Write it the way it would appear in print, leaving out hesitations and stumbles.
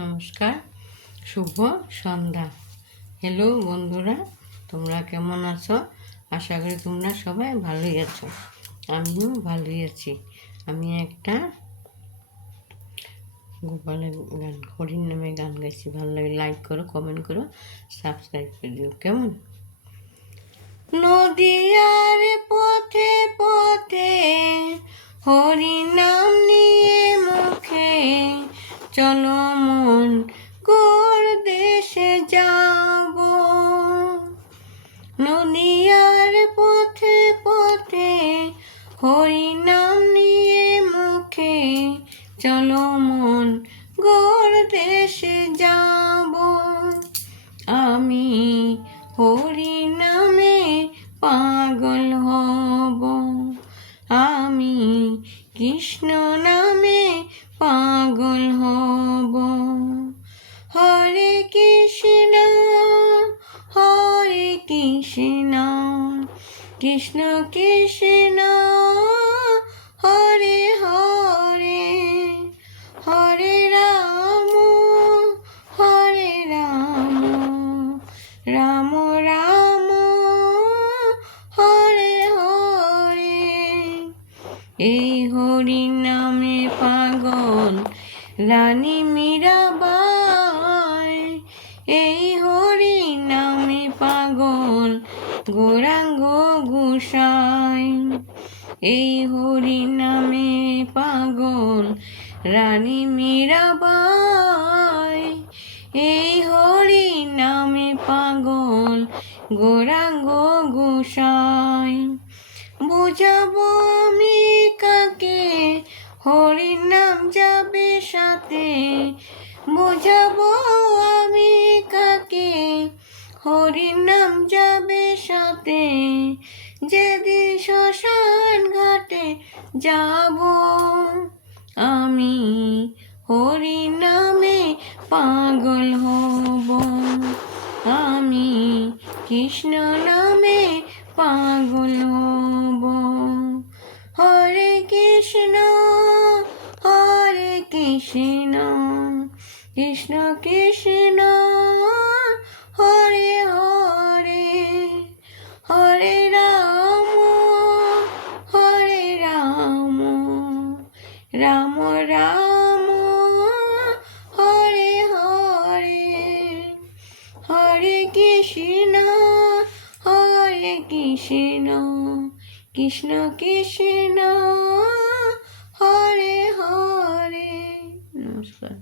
নমস্কার, শুভ সন্ধ্যা। হ্যালো বন্ধুরা, তোমরা কেমন আছো? আশা করি তোমরা সবাই ভালোই আছো। আমিও ভালোই আছি। আমি একটা গোপালের গান, হরির নামে গান গাইছি। ভালো লাগে লাইক করো, কমেন্ট করো, সাবস্ক্রাইব করে দিও। কেমন? নদিয়ার পথে পথে হরি নাম নিয়ে মুখে, চলো মন গোর দেশে যাব। নদিয়ার পথে পথে হরি নাম নিয়ে মুখে, চলো মন গোর দেশে যাব। আমি হরি নামে পাগল হব, আমি কৃষ্ণ নামে পাগল হব। হরে কৃষ্ণ হরে কৃষ্ণ, কৃষ্ণ কৃষ্ণ হরে হরে, হরে রাম হরে রাম, রাম রাম হরে হরে। এই হরি নামে পাগল রানী মীরাবাই, এই হরি নামে পাগল গৌরাঙ্গ গোসাই। এই হরি নামে পাগল রানী মীরাবাই, এই হরি নামে পাগল গৌরাঙ্গ গোসাই। বুঝাবো আমি কাকে হরির নাম যাবে সাথে, বুঝাবো আমি কাকে হরির নাম যাবে সাথে। যেদিন শ্মশান ঘাটে যাব, আমি হরি নামে পাগল হব, আমি কৃষ্ণ নামে পাগল হব। হরে কৃষ্ণ হরে কৃষ্ণ, কৃষ্ণ কৃষ্ণ হরে হরে, হরে রাম হরে রাম, রাম রাম হরে হরে, হরে কৃষ্ণ হরে কৃষ্ণ, কৃষ্ণ কৃষ্ণ হরে হরে। নমস্কার।